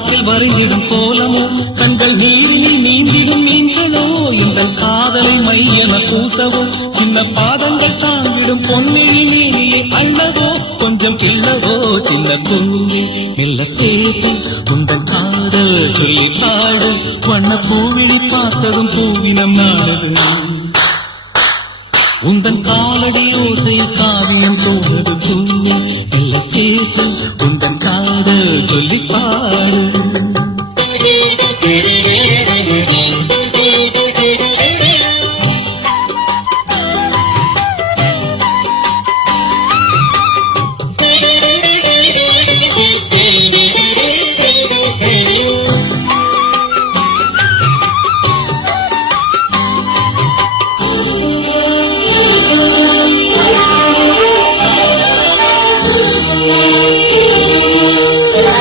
வானத்தில் வருகிடும் கோலமோ கண்கள் நீரில் நீந்திடும் மீன்களோ எங்கள் காதலை மையென பூசவோ சின்ன பாதங்கள் தாங்கிடும் பொன்னையில் நீயே அள்ளவோ கொஞ்சம் கிள்ளவோ சின்ன பொன்னே மெல்ல பேசி உங்கள் காதல் சொல்லி பாடு வண்ண பூவிழி பார்த்ததும் பூவினம் நாடுது உந்தன் காலடி ஓசை காவியம் தோணுது பொன்னே மெல்ல பேசி உந்தன் காதல் சொல்லி பாடு